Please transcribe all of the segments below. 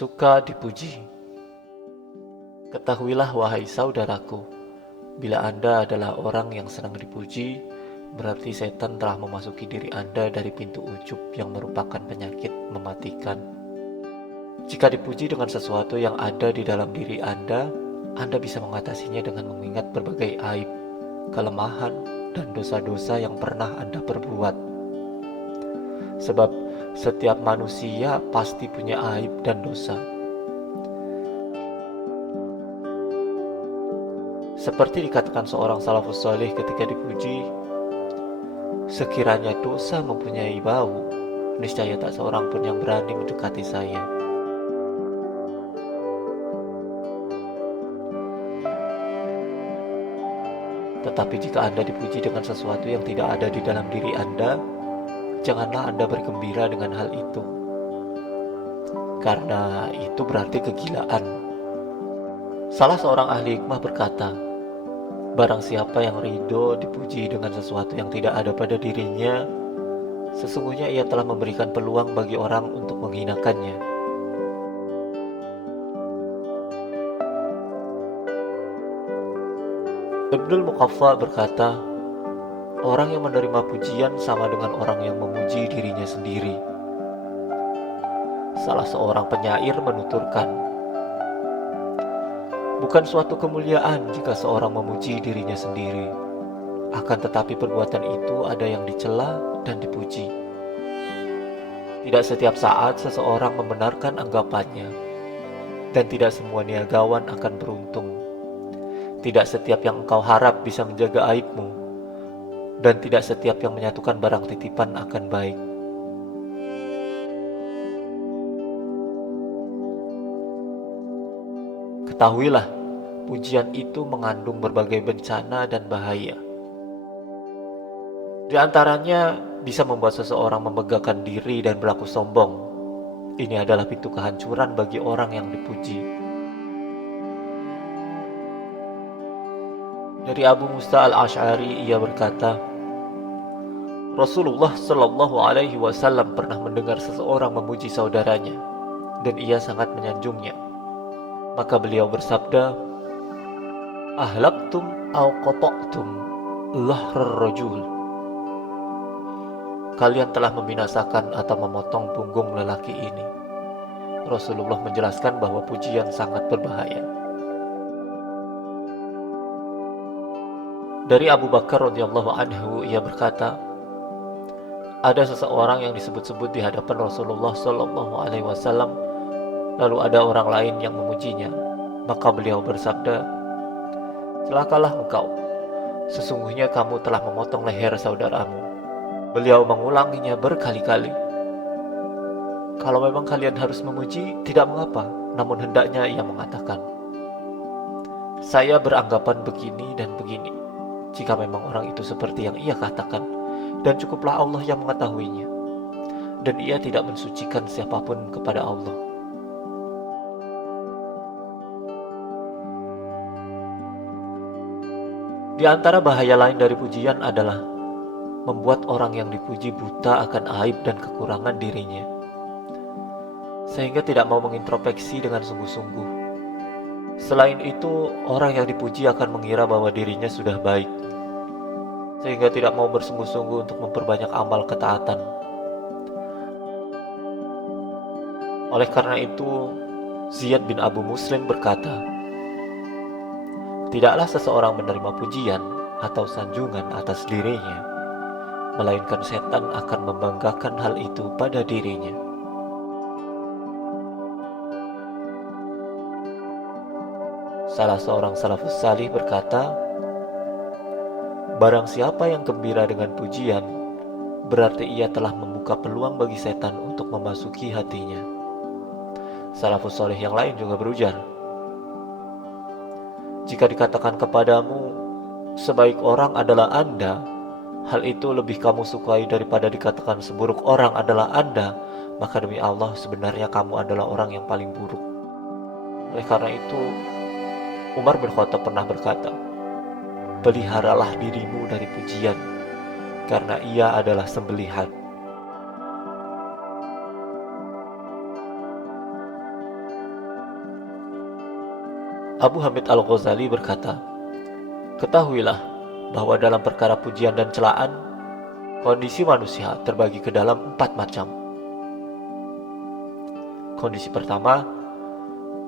Suka dipuji. Ketahuilah wahai saudaraku, bila Anda adalah orang yang senang dipuji, berarti setan telah memasuki diri Anda dari pintu ujub yang merupakan penyakit mematikan. Jika dipuji dengan sesuatu yang ada di dalam diri Anda bisa mengatasinya dengan mengingat berbagai aib, kelemahan, dan dosa-dosa yang pernah Anda perbuat. Sebab setiap manusia pasti punya aib dan dosa. Seperti dikatakan seorang salafus saleh ketika dipuji, sekiranya dosa mempunyai bau, niscaya tak seorang pun yang berani mendekati saya. Tetapi jika Anda dipuji dengan sesuatu yang tidak ada di dalam diri Anda, janganlah Anda bergembira dengan hal itu, karena itu berarti kegilaan. Salah seorang ahli hikmah berkata, barang siapa yang ridho dipuji dengan sesuatu yang tidak ada pada dirinya, sesungguhnya ia telah memberikan peluang bagi orang untuk menghinakannya. Ibnul Muqaffa berkata, orang yang menerima pujian sama dengan orang yang memuji dirinya sendiri. Salah seorang penyair menuturkan, bukan suatu kemuliaan jika seorang memuji dirinya sendiri, akan tetapi perbuatan itu ada yang dicela dan dipuji. Tidak setiap saat seseorang membenarkan anggapannya, dan tidak semua niagawan akan beruntung. Tidak setiap yang engkau harap bisa menjaga aibmu, dan tidak setiap yang menyatukan barang titipan akan baik. Ketahuilah, pujian itu mengandung berbagai bencana dan bahaya. Di antaranya bisa membuat seseorang membanggakan diri dan berlaku sombong. Ini adalah pintu kehancuran bagi orang yang dipuji. Dari Abu Musa al-Asy'ari ia berkata, Rasulullah Shallallahu Alaihi Wasallam pernah mendengar seseorang memuji saudaranya, dan ia sangat menyanjungnya. Maka beliau bersabda, ahlaktum au qata'tum lahrar rajul. Kalian telah membinasakan atau memotong punggung lelaki ini. Rasulullah menjelaskan bahwa pujian sangat berbahaya. Dari Abu Bakar radhiyallahu anhu ia berkata, ada seseorang yang disebut-sebut di hadapan Rasulullah Shallallahu Alaihi Wasallam, lalu ada orang lain yang memujinya. Maka beliau bersabda, celakalah engkau, sesungguhnya kamu telah memotong leher saudaramu. Beliau mengulanginya berkali-kali. Kalau memang kalian harus memuji, tidak mengapa, namun hendaknya ia mengatakan, saya beranggapan begini dan begini. Jika memang orang itu seperti yang ia katakan, dan cukuplah Allah yang mengetahuinya, dan ia tidak mensucikan siapapun kepada Allah. Di antara bahaya lain dari pujian adalah membuat orang yang dipuji buta akan aib dan kekurangan dirinya, sehingga tidak mau mengintrospeksi dengan sungguh-sungguh. Selain itu, orang yang dipuji akan mengira bahwa dirinya sudah baik, sehingga tidak mau bersungguh-sungguh untuk memperbanyak amal ketaatan. Oleh karena itu, Ziyad bin Abu Muslim berkata, tidaklah seseorang menerima pujian atau sanjungan atas dirinya, melainkan setan akan membanggakan hal itu pada dirinya. Salah seorang salafus salih berkata, barang siapa yang gembira dengan pujian, berarti ia telah membuka peluang bagi setan untuk memasuki hatinya. Salafus salih yang lain juga berujar, jika dikatakan kepadamu, sebaik orang adalah Anda, hal itu lebih kamu sukai daripada dikatakan seburuk orang adalah Anda, maka demi Allah sebenarnya kamu adalah orang yang paling buruk. Oleh karena itu, Umar bin Khattab pernah berkata, peliharalah dirimu dari pujian, karena ia adalah sembelihan. Abu Hamid Al-Ghazali berkata, "Ketahuilah bahwa dalam perkara pujian dan celaan, kondisi manusia terbagi ke dalam 4 macam. Kondisi pertama,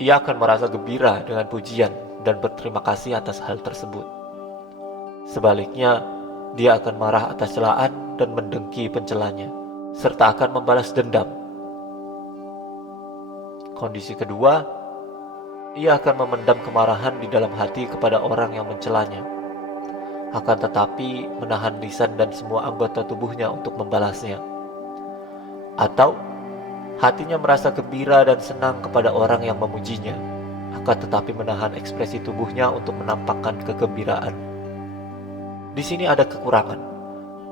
ia akan merasa gembira dengan pujian dan berterima kasih atas hal tersebut. Sebaliknya, dia akan marah atas celaan dan mendengki pencelanya, serta akan membalas dendam. Kondisi kedua, ia akan memendam kemarahan di dalam hati kepada orang yang mencelanya, akan tetapi menahan lisan dan semua anggota tubuhnya untuk membalasnya. Atau hatinya merasa gembira dan senang kepada orang yang memujinya, akan tetapi menahan ekspresi tubuhnya untuk menampakkan kegembiraan. Di sini ada kekurangan,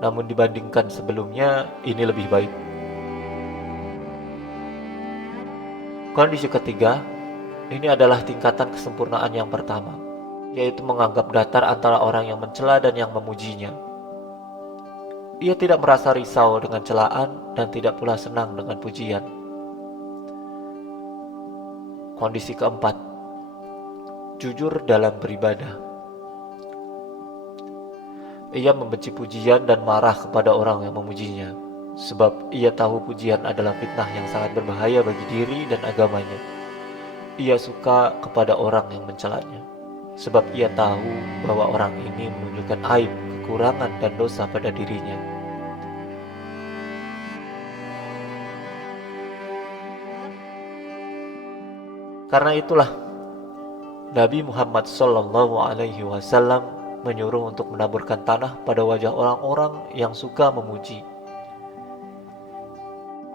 namun dibandingkan sebelumnya, ini lebih baik." Kondisi ketiga, ini adalah tingkatan kesempurnaan yang pertama, yaitu menganggap datar antara orang yang mencela dan yang memujinya. Ia tidak merasa risau dengan celaan dan tidak pula senang dengan pujian. Kondisi keempat, jujur dalam beribadah. Ia membenci pujian dan marah kepada orang yang memujinya, sebab ia tahu pujian adalah fitnah yang sangat berbahaya bagi diri dan agamanya. Ia suka kepada orang yang mencelanya, sebab ia tahu bahwa orang ini menunjukkan aib, kekurangan, dan dosa pada dirinya. Karena itulah, Nabi Muhammad SAW menyuruh untuk menaburkan tanah pada wajah orang-orang yang suka memuji.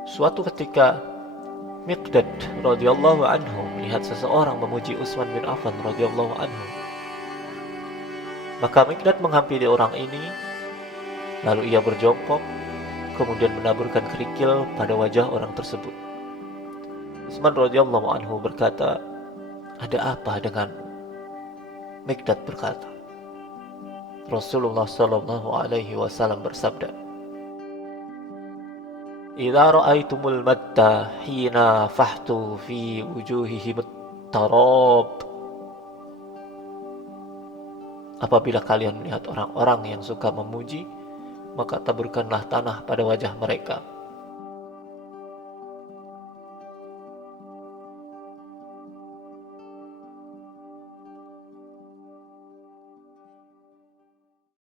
Suatu ketika, Miqdad radhiyallahu anhu melihat seseorang memuji Utsman bin Affan radhiyallahu anhu. Maka Miqdad menghampiri orang ini, lalu ia berjongkok, kemudian menaburkan kerikil pada wajah orang tersebut. Utsman radhiyallahu anhu berkata, "Ada apa denganmu?" Miqdad berkata, Rasulullah sallallahu alaihi wasallam bersabda, "Idza ra'aitumul madda hina fahtu fi wujuhihim tarab." Apabila kalian melihat orang-orang yang suka memuji, maka taburkanlah tanah pada wajah mereka.